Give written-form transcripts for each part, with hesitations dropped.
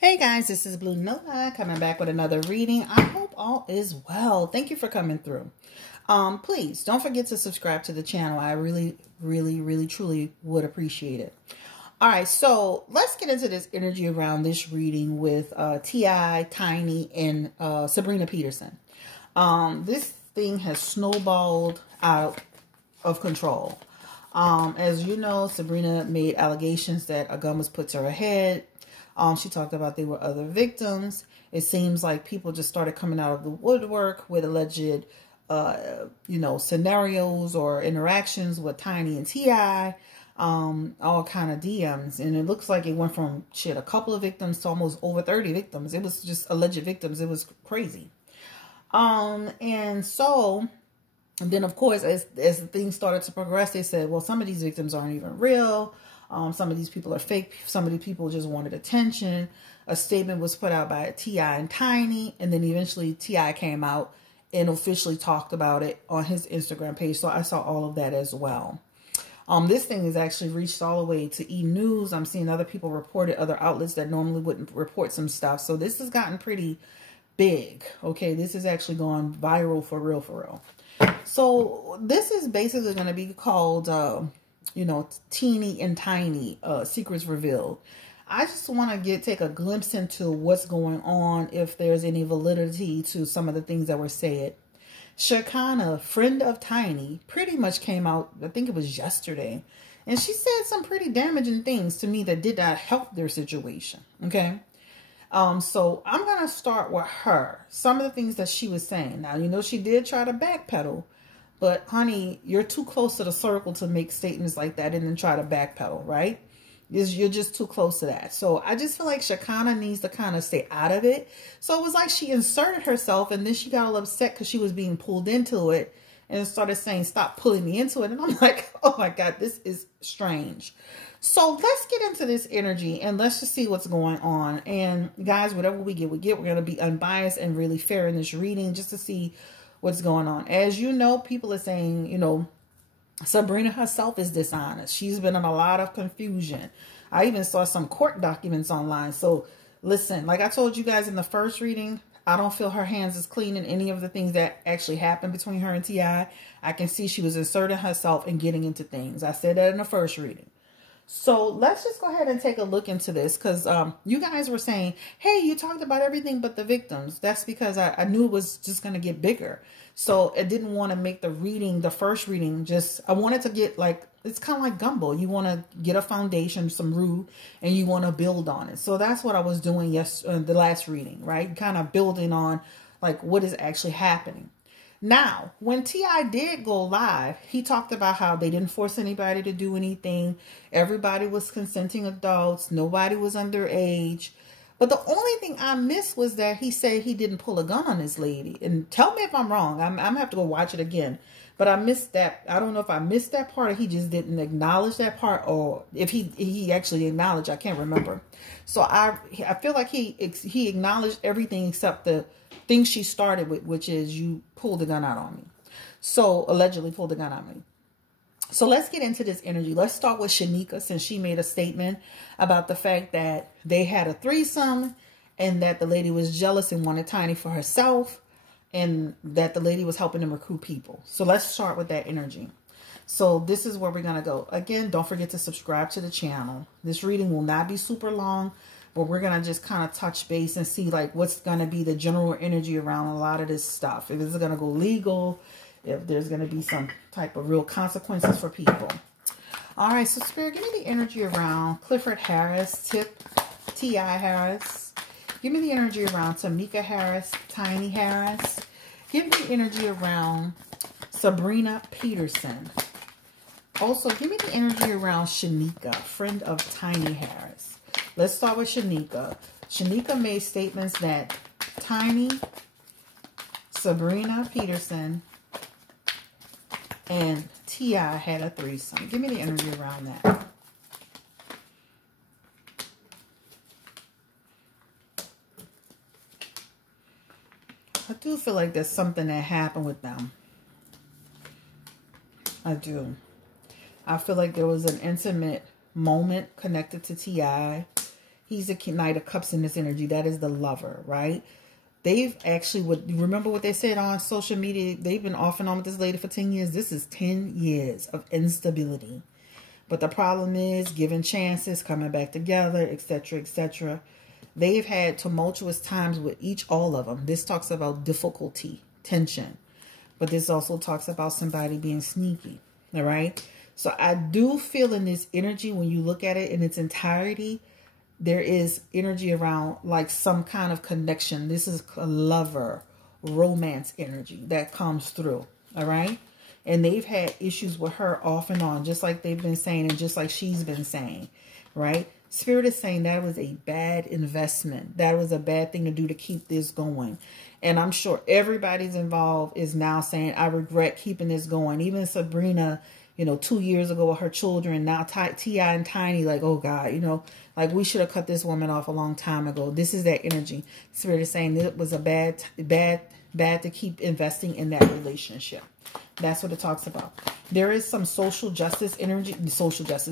Hey guys, this is Blue Nola coming back with another reading. I hope all is well. Thank you for coming through. Please don't forget to subscribe to the channel. I really, truly would appreciate it. All right, so let's get into this energy around this reading with T.I., Tiny, and Sabrina Peterson. This thing has snowballed out of control. As you know, Sabrina made allegations that a gun was put to her head. She talked about there were other victims. It seems like people just started coming out of the woodwork with alleged, scenarios or interactions with Tiny and T.I., all kind of DMs. And it looks like it went from, a couple of victims to almost over 30 victims. It was just alleged victims. It was crazy. And then, of course, as things started to progress, they said, well, some of these victims aren't even real. Some of these people are fake. Some of these people just wanted attention. A statement was put out by T.I. and Tiny, and then eventually T.I. came out and officially talked about it on his Instagram page. So I saw all of that as well. This thing has actually reached all the way to E! News. I'm seeing other people report it, other outlets that normally wouldn't report some stuff. So this has gotten pretty big. Okay, this is actually gone viral for real, for real. So this is basically going to be called, Teeny and Tiny, Secrets Revealed. I just want to take a glimpse into what's going on, if there's any validity to some of the things that were said. Shekinah, friend of Tiny, pretty much came out, I think it was yesterday, and she said some pretty damaging things to me that did not help their situation, okay? So I'm going to start with her. Some of the things that she was saying. Now, she did try to backpedal, but honey, you're too close to the circle to make statements like that and then try to backpedal, right? You're just too close to that. So I just feel like Shekinah needs to kind of stay out of it. So it was like she inserted herself and then she got all upset because she was being pulled into it and started saying, stop pulling me into it. And I'm like, oh my God, this is strange. So let's get into this energy and let's just see what's going on. And guys, whatever we get. We're going to be unbiased and really fair in this reading just to see what's going on. As you know, people are saying, Sabrina herself is dishonest. She's been in a lot of confusion. I even saw some court documents online. So listen, like I told you guys in the first reading, I don't feel her hands is clean in any of the things that actually happened between her and T.I. I can see she was inserting herself and getting into things. I said that in the first reading. So let's just go ahead and take a look into this because you guys were saying, hey, you talked about everything but the victims. That's because I knew it was just going to get bigger. So I didn't want to make the first reading, I wanted to get it's kind of like gumbo. You want to get a foundation, some root, and you want to build on it. So that's what I was doing the last reading, right? Kind of building on what is actually happening. Now, when T.I. did go live, he talked about how they didn't force anybody to do anything. Everybody was consenting adults. Nobody was underage. But the only thing I missed was that he said he didn't pull a gun on this lady. And tell me if I'm wrong. I'm going to have to go watch it again. But I missed that. I don't know if I missed that part or he just didn't acknowledge that part. Or if he actually acknowledged, I can't remember. So I feel like he acknowledged everything except the thing she started with, which is you pulled the gun out on me. So allegedly pulled the gun on me. So let's get into this energy. Let's start with Shanika, since she made a statement about the fact that they had a threesome and that the lady was jealous and wanted Tiny for herself and that the lady was helping them recruit people. So let's start with that energy. So this is where we're going to go. Again, don't forget to subscribe to the channel. This reading will not be super long, but we're going to just kind of touch base and see what's going to be the general energy around a lot of this stuff. If it's going to go legal, if there's going to be some type of real consequences for people. All right, so Spirit, give me the energy around Clifford Harris, T.I. Harris. Give me the energy around Tamika Harris, Tiny Harris. Give me the energy around Sabrina Peterson. Also, give me the energy around Shanika, friend of Tiny Harris. Let's start with Shanika. Shanika made statements that Tiny, Sabrina Peterson, and T.I. had a threesome. Give me the energy around that. I do feel like there's something that happened with them. I do. I feel like there was an intimate moment connected to T.I. He's the Knight of Cups in this energy. That is the lover, right? They've actually, remember what they said on social media? They've been off and on with this lady for 10 years. This is 10 years of instability. But the problem is giving chances, coming back together, etc., etc. They've had tumultuous times with all of them. This talks about difficulty, tension. But this also talks about somebody being sneaky, all right? So I do feel in this energy, when you look at it in its entirety, there is energy around like some kind of connection. This is a lover, romance energy that comes through, all right? And they've had issues with her off and on, just like they've been saying and just like she's been saying, right? Spirit is saying that was a bad investment. That was a bad thing to do to keep this going. And I'm sure everybody's involved is now saying, I regret keeping this going. Even Sabrina, you know, 2 years ago with her children, now T.I. and Tiny, like, oh God, you know, like we should have cut this woman off a long time ago. This is that energy. Spirit is saying it was a bad to keep investing in that relationship. That's what it talks about. There is some social justice energy,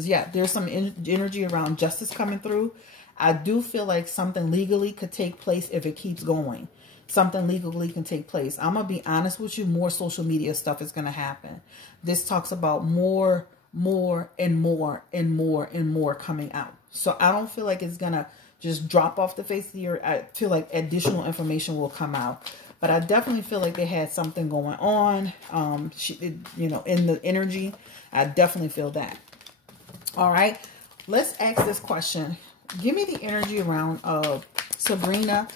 yeah. There's some energy around justice coming through. I do feel like something legally could take place if it keeps going. Something legally can take place. I'm going to be honest with you. More social media stuff is going to happen. This talks about more and more coming out. So I don't feel like it's going to just drop off the face of the earth. I feel like additional information will come out. But I definitely feel like they had something going on, you know, in the energy. I definitely feel that. All right. Let's ask this question. Give me the energy around Sabrina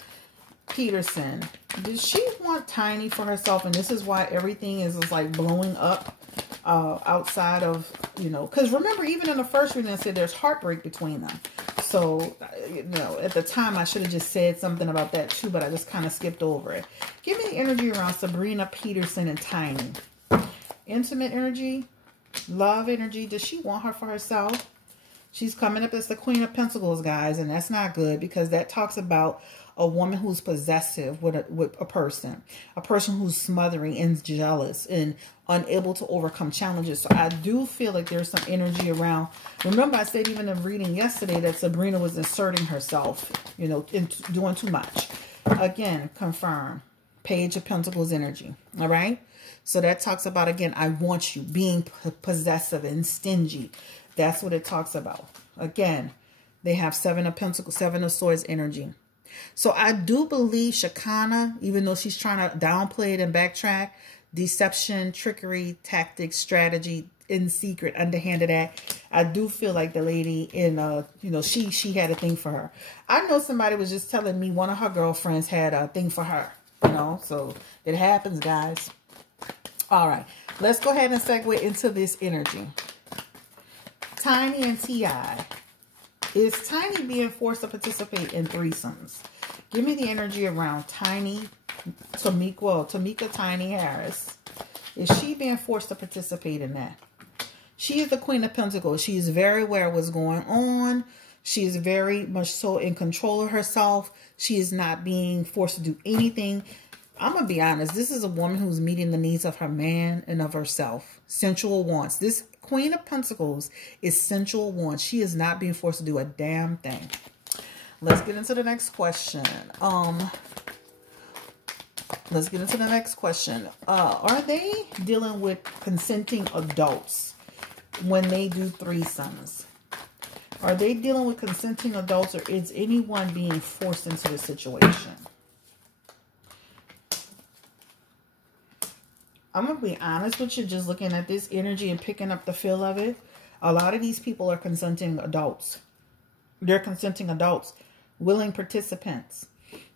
Peterson. Does she want Tiny for herself? And this is why everything is like blowing up outside of, you know, because remember, even in the first reading, I said there's heartbreak between them. So, you know, at the time, I should have just said something about that too, but I just kind of skipped over it. Give me the energy around Sabrina Peterson and Tiny. Intimate energy, love energy. Does she want her for herself? She's coming up as the Queen of Pentacles, guys, and that's not good because that talks about a woman who's possessive with a person who's smothering and jealous and unable to overcome challenges. So I do feel like there's some energy around. Remember, I said even in reading yesterday that Sabrina was inserting herself, you know, doing too much. Again, confirm. Page of Pentacles energy. All right. So that talks about, again, I want you, being possessive and stingy. That's what it talks about. Again, they have Seven of Pentacles, Seven of Swords energy. So I do believe Shekinah, even though she's trying to downplay it and backtrack, deception, trickery, tactics, strategy, in secret, underhanded act. I do feel like the lady in, you know, she had a thing for her. I know somebody was just telling me one of her girlfriends had a thing for her, you know, so it happens, guys. All right, let's go ahead and segue into this energy. Tiny and T.I. Is Tiny being forced to participate in threesomes? Give me the energy around Tiny, Tamika Tiny Harris. Is she being forced to participate in that? She is the Queen of Pentacles. She is very aware of what's going on. She is very much so in control of herself. She is not being forced to do anything. I'm going to be honest. This is a woman who's meeting the needs of her man and of herself. Sensual wants. This Queen of Pentacles is sensual wants. She is not being forced to do a damn thing. Let's get into the next question. Let's get into the next question. Are they dealing with consenting adults when they do threesomes? Are they dealing with consenting adults, or is anyone being forced into the situation? I'm going to be honest with you, just looking at this energy and picking up the feel of it. A lot of these people are consenting adults. They're consenting adults, willing participants,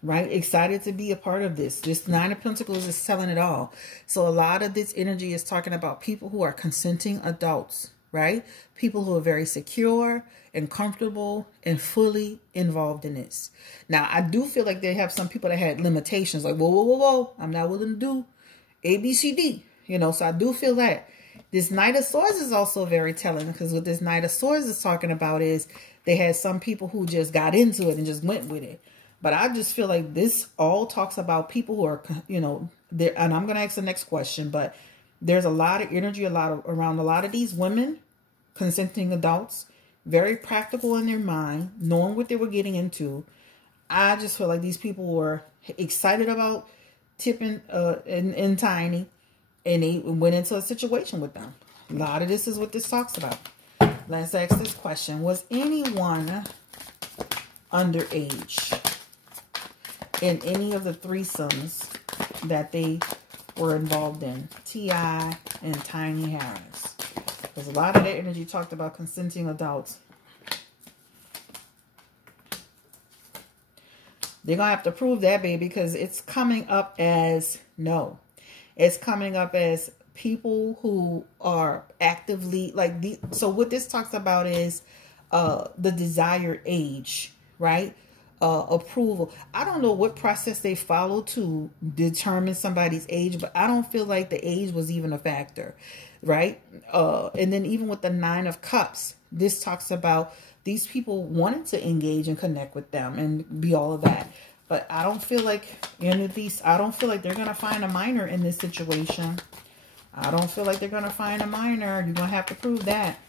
right? Excited to be a part of this. This Nine of Pentacles is telling it all. So a lot of this energy is talking about people who are consenting adults, right? People who are very secure and comfortable and fully involved in this. Now, I do feel like they have some people that had limitations, like, whoa, whoa, whoa, whoa, I'm not willing to do A, B, C, D, you know, so I do feel that. This Knight of Swords is also very telling, because what this Knight of Swords is talking about is they had some people who just got into it and just went with it. But I just feel like this all talks about people who are, you know, there. And I'm going to ask the next question, but there's a lot of energy, around a lot of these women, consenting adults, very practical in their mind, knowing what they were getting into. I just feel like these people were excited about tipping in Tiny, and they went into a situation with them. A lot of this is what this talks about. Let's ask this question. Was anyone underage in any of the threesomes that they were involved in? T.I. and Tiny Harris. Because a lot of that energy talked about consenting adults. They're going to have to prove that, baby, because it's coming up as no. It's coming up as people who are actively, like, so what this talks about is the desired age, right? Approval. I don't know what process they follow to determine somebody's age, but I don't feel like the age was even a factor, right? And then even with the Nine of Cups, this talks about these people wanted to engage and connect with them and be all of that. But I don't feel like I don't feel like they're going to find a minor in this situation. I don't feel like they're going to find a minor. You're going to have to prove that.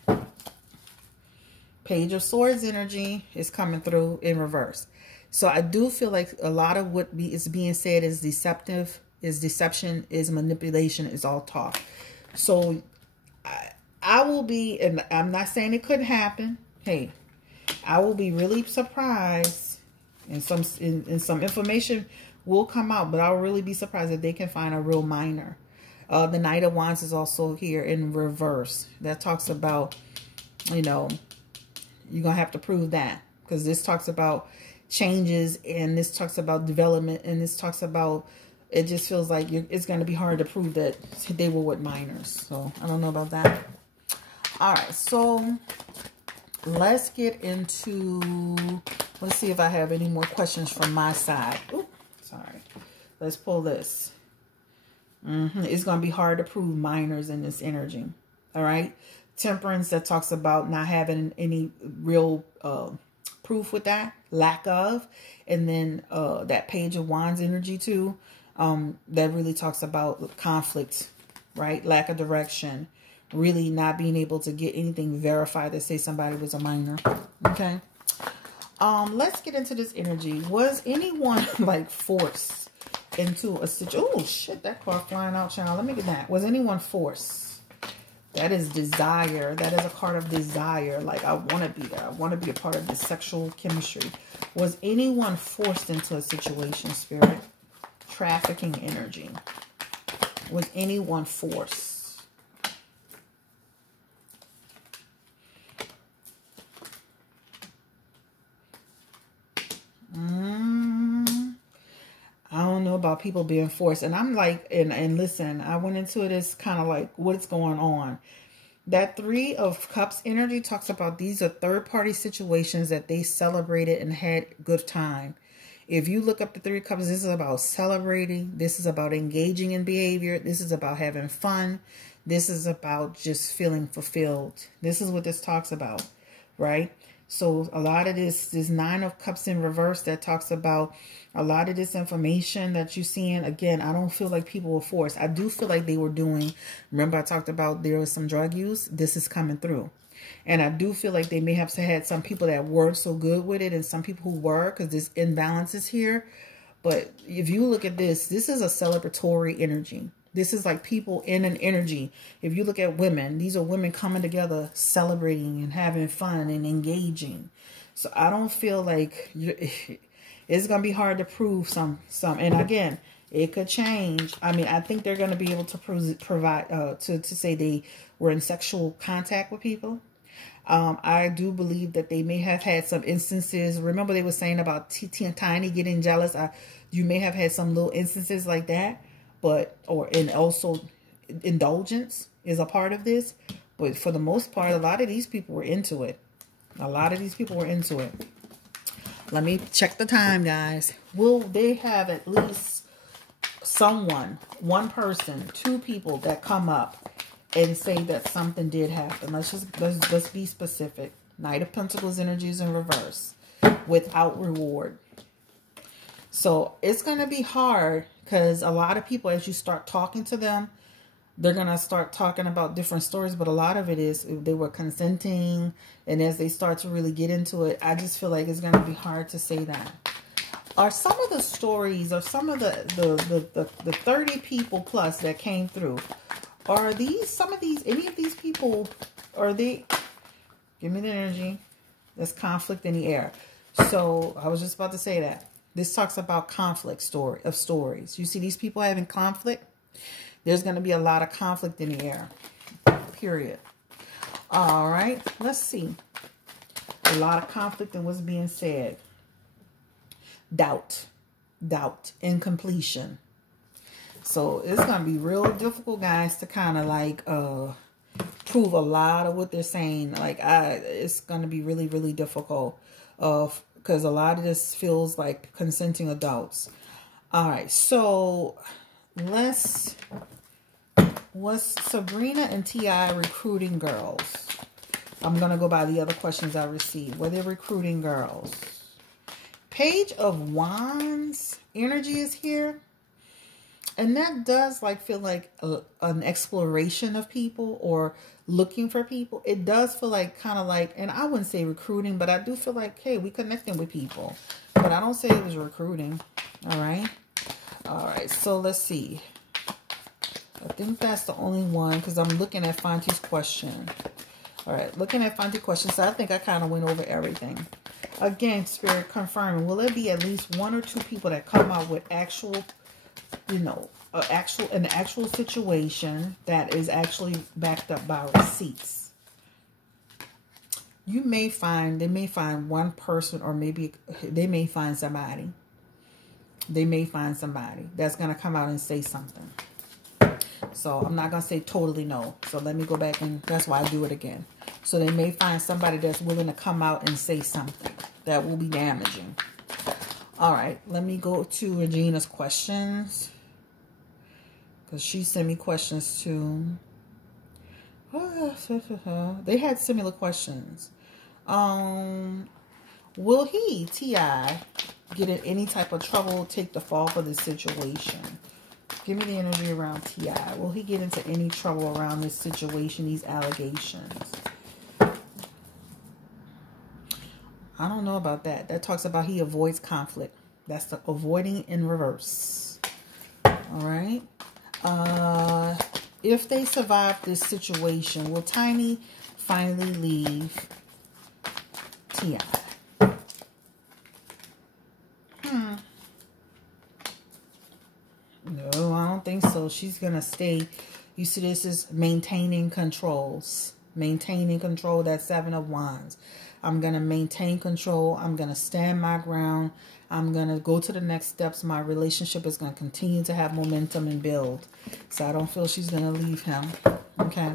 Page of Swords energy is coming through in reverse. So I do feel like a lot of what is being said is deceptive, is deception, is manipulation, is all talk. So I will be, and I'm not saying it couldn't happen. Hey, I will be really surprised, and some information will come out, but I'll really be surprised if they can find a real minor. The Knight of Wands is also here in reverse. That talks about, you know, you're going to have to prove that, because this talks about changes, and this talks about development, and this talks about, it just feels like it's going to be hard to prove that they were with minors. So I don't know about that. All right, so let's get into, let's see if I have any more questions from my side. Ooh, sorry. Let's pull this. It's going to be hard to prove minors in this energy. All right. Temperance, that talks about not having any real proof with that, lack of. And then that Page of Wands energy too, that really talks about conflict, right? Lack of direction, really not being able to get anything verified that say somebody was a minor. Okay. Let's get into this energy. Was anyone like forced into a situation? Oh shit, that card flying out, child. Let me get that. Was anyone forced? That is desire. That is a card of desire. Like, I want to be there. I want to be a part of this sexual chemistry. Was anyone forced into a situation, Spirit? Trafficking energy. Was anyone forced? I don't know about people being forced. And I'm like, and listen, I went into it as kind of like, what's going on? That Three of Cups energy talks about these are third-party situations that they celebrated and had good time. If you look up the Three of Cups, this is about celebrating. This is about engaging in behavior. This is about having fun. This is about just feeling fulfilled. This is what this talks about, right? So a lot of this Nine of Cups in reverse that talks about a lot of this information that you're seeing. Again, I don't feel like people were forced. I do feel like they were doing, remember I talked about there was some drug use. This is coming through. And I do feel like they may have had some people that weren't so good with it and some people who were, because this imbalance is here. But if you look at this, this is a celebratory energy. This is like people in an energy. If you look at women, these are women coming together, celebrating and having fun and engaging. So I don't feel like it's going to be hard to prove some. And again, it could change. I mean, I think they're going to be able to provide, to say they were in sexual contact with people. I do believe that they may have had some instances. Remember they were saying about Tiny getting jealous. You may have had some little instances like that. And also indulgence is a part of this. But for the most part, a lot of these people were into it. A lot of these people were into it. Let me check the time, guys. Will they have at least someone, one person, two people that come up and say that something did happen? Let's be specific. Knight of Pentacles energies in reverse without reward. So it's going to be hard because a lot of people, as you start talking to them, they're going to start talking about different stories, but a lot of it is they were consenting. And as they start to really get into it, I just feel like it's going to be hard to say that. Are some of the stories, or some of the 30 people plus that came through, are these, any of these people, are they, give me the energy, there's conflict in the air. So I was just about to say that. This talks about conflict stories. You see these people having conflict? There's going to be a lot of conflict in the air. Period. All right. Let's see. A lot of conflict in what's being said. Doubt. Doubt. Incompletion. So it's going to be real difficult, guys, to kind of like prove a lot of what they're saying. Like, it's going to be really, really difficult. Because a lot of this feels like consenting adults. All right, so was Sabrina and T.I. recruiting girls? I'm going to go by the other questions I received. Were they recruiting girls? Page of Wands energy is here. And that does like feel like an exploration of people or looking for people. It does feel like kind of like, and I wouldn't say recruiting, but I do feel like, hey, we connecting with people. But I don't say it was recruiting. All right. All right. So let's see. I think that's the only one because I'm looking at Fonty's question. All right. Looking at Fonty's question. So I think I kind of went over everything. Again, Spirit confirming. Will there be at least one or two people that come out with actual, you know, an actual situation that is actually backed up by receipts? They may find one person, or maybe they may find somebody. They may find somebody that's going to come out and say something. So I'm not going to say totally no. So let me go back, and that's why I do it again. So they may find somebody that's willing to come out and say something that will be damaging. All right, let me go to Regina's questions, because she sent me questions too. They had similar questions. Will he, T.I., get in any type of trouble, take the fall for this situation? Give me the energy around T.I. Will he get into any trouble around this situation, these allegations? I don't know about that. That talks about he avoids conflict. That's the avoiding in reverse. All right. If they survive this situation, will Tiny finally leave T.I.? No, I don't think so. She's going to stay. You see, this is maintaining controls. Maintaining control. That's 7 of Wands. I'm going to maintain control. I'm going to stand my ground. I'm going to go to the next steps. My relationship is going to continue to have momentum and build. So I don't feel she's going to leave him. Okay.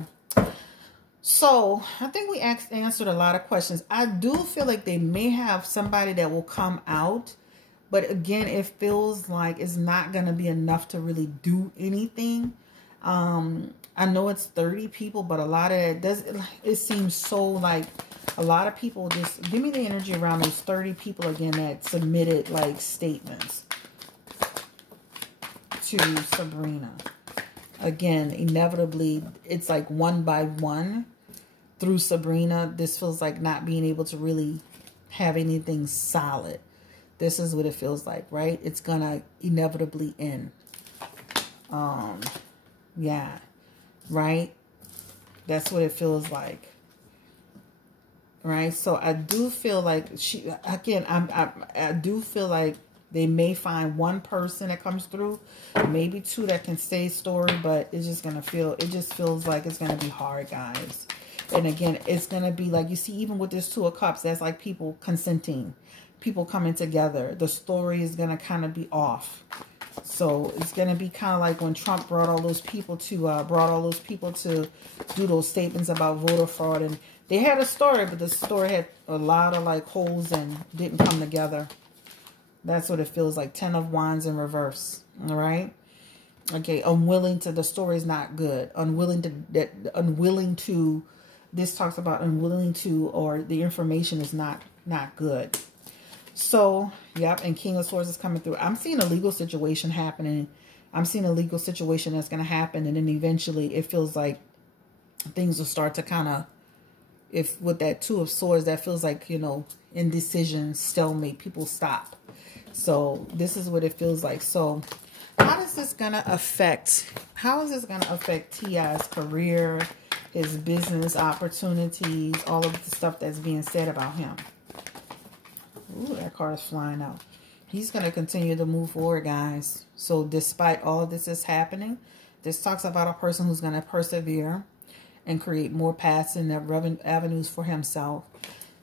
So I think we answered a lot of questions. I do feel like they may have somebody that will come out. But again, it feels like it's not going to be enough to really do anything. I know it's 30 people, but a lot of it seems so like a lot of people just give me the energy around those 30 people again that submitted like statements to Sabrina. Again, inevitably, it's like one by one through Sabrina. This feels like not being able to really have anything solid. This is what it feels like, right? It's gonna inevitably end. Yeah, right? That's what it feels like. Right? So I do feel like I do feel like they may find one person that comes through, maybe two that can say story, but it's just gonna feel, it just feels like it's gonna be hard, guys. And again, it's gonna be like, you see, even with this 2 of Cups, that's like people consenting, people coming together. The story is gonna kind of be off. So it's gonna be kind of like when Trump brought all those people to do those statements about voter fraud, and they had a story, but the story had a lot of like holes and didn't come together. That's what it feels like. 10 of Wands in reverse. All right. Okay. Unwilling to, the story's not good. Unwilling to, this talks about unwilling to, or the information is not good. So, yep. And King of Swords is coming through. I'm seeing a legal situation happening I'm seeing a legal situation that's going to happen. And then eventually it feels like things will start to kind of, if with that Two of Swords, that feels like, you know, indecision, stalemate, people stop. So this is what it feels like. So how is this going to affect T.I.'s career, his business opportunities, all of the stuff that's being said about him? Ooh, that card is flying out. He's going to continue to move forward, guys. So despite all of this is happening, this talks about a person who's going to persevere and create more paths and avenues for himself.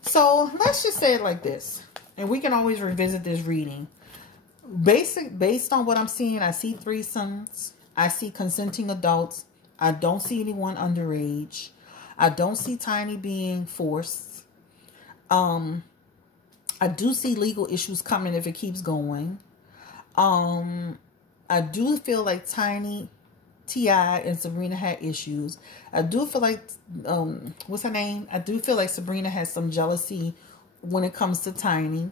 So let's just say it like this. And we can always revisit this reading. Based on what I'm seeing, I see threesomes. I see consenting adults. I don't see anyone underage. I don't see Tiny being forced. I do see legal issues coming if it keeps going. I do feel like Tiny, T.I. and Sabrina had issues. I do feel like, what's her name? I do feel like Sabrina has some jealousy when it comes to Tiny.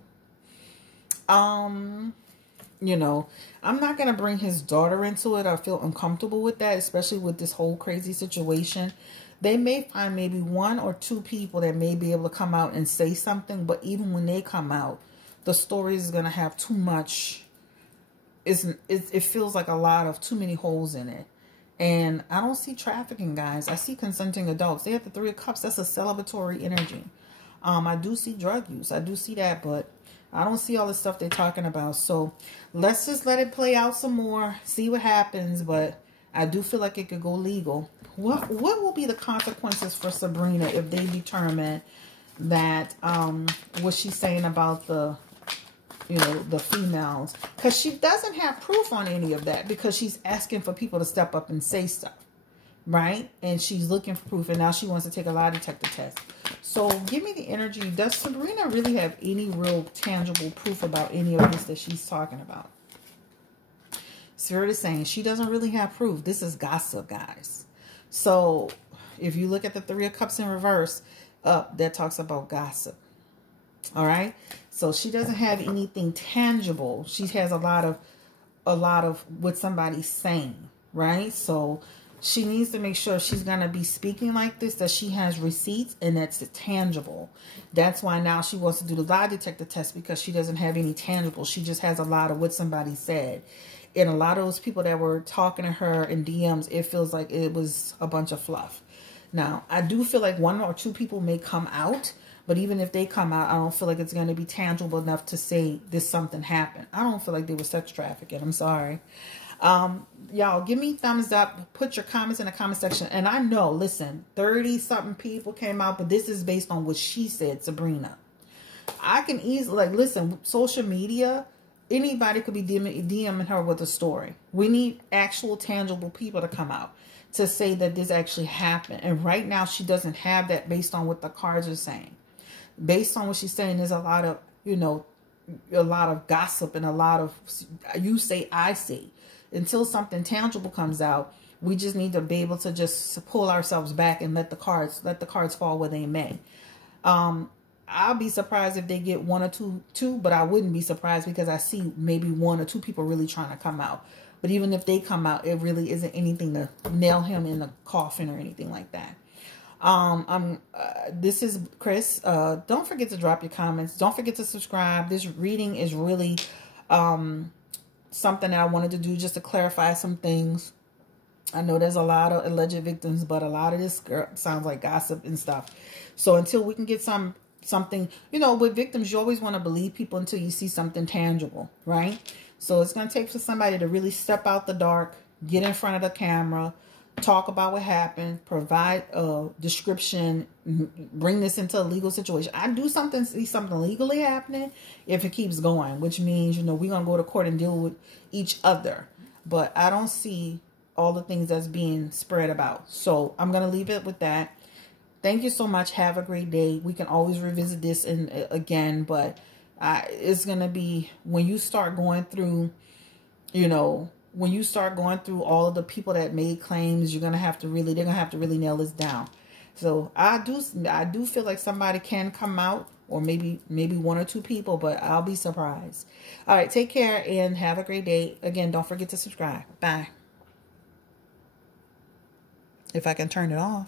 You know, I'm not going to bring his daughter into it. I feel uncomfortable with that, especially with this whole crazy situation. They may find maybe 1 or 2 people that may be able to come out and say something. But even when they come out, the story is going to have too much. It feels like a lot of too many holes in it. And I don't see trafficking, guys. I see consenting adults. They have the Three of Cups. That's a celebratory energy. I do see drug use. I do see that, but I don't see all the stuff they're talking about. So let's just let it play out some more. See what happens. But I do feel like it could go legal. What will be the consequences for Sabrina if they determine that what she's saying about the, you know, the females? Because she doesn't have proof on any of that, because she's asking for people to step up and say stuff, right? And she's looking for proof, and now she wants to take a lie detector test. So give me the energy. Does Sabrina really have any real tangible proof about any of this that she's talking about? Spirit is saying she doesn't really have proof. This is gossip, guys. So if you look at the Three of Cups in reverse, that talks about gossip. All right. So she doesn't have anything tangible. She has a lot of what somebody's saying, right? So she needs to make sure she's going to be speaking like this, that she has receipts and that's tangible. That's why now she wants to do the lie detector test, because she doesn't have any tangible. She just has a lot of what somebody said. And a lot of those people that were talking to her in DMs, it feels like it was a bunch of fluff. Now, I do feel like 1 or 2 people may come out. But even if they come out, I don't feel like it's going to be tangible enough to say this something happened. I don't feel like they were sex trafficking. I'm sorry. Y'all, give me thumbs up. Put your comments in the comment section. And I know, listen, 30-something people came out, but this is based on what she said, Sabrina. I can easily, like, listen, social media, anybody could be DMing her with a story. We need actual tangible people to come out to say that this actually happened. And right now, she doesn't have that based on what the cards are saying. Based on what she's saying, there's a lot of, you know, a lot of gossip and a lot of you say, I say. Until something tangible comes out, we just need to be able to just pull ourselves back and let the cards fall where they may. I'll be surprised if they get 1 or 2, but I wouldn't be surprised because I see maybe 1 or 2 people really trying to come out. But even if they come out, it really isn't anything to nail him in a coffin or anything like that. This is Chris. Don't forget to drop your comments. Don't forget to subscribe. This reading is really something that I wanted to do just to clarify some things. I know there's a lot of alleged victims, but a lot of this sounds like gossip and stuff. So until we can get something, you know, with victims, you always want to believe people until you see something tangible, right? So it's going to take for somebody to really step out the dark, get in front of the camera, talk about what happened, provide a description, bring this into a legal situation. I do see something legally happening if it keeps going, which means, you know, we're going to go to court and deal with each other. But I don't see all the things that's being spread about. So I'm going to leave it with that. Thank you so much. Have a great day. We can always revisit this again, but it's going to be when you start going through, you know, when you start going through all of the people that made claims, they're going to have to really nail this down. So I do feel like somebody can come out or maybe one or two people, but I'll be surprised. All right, take care and have a great day. Again, don't forget to subscribe. Bye. If I can turn it off.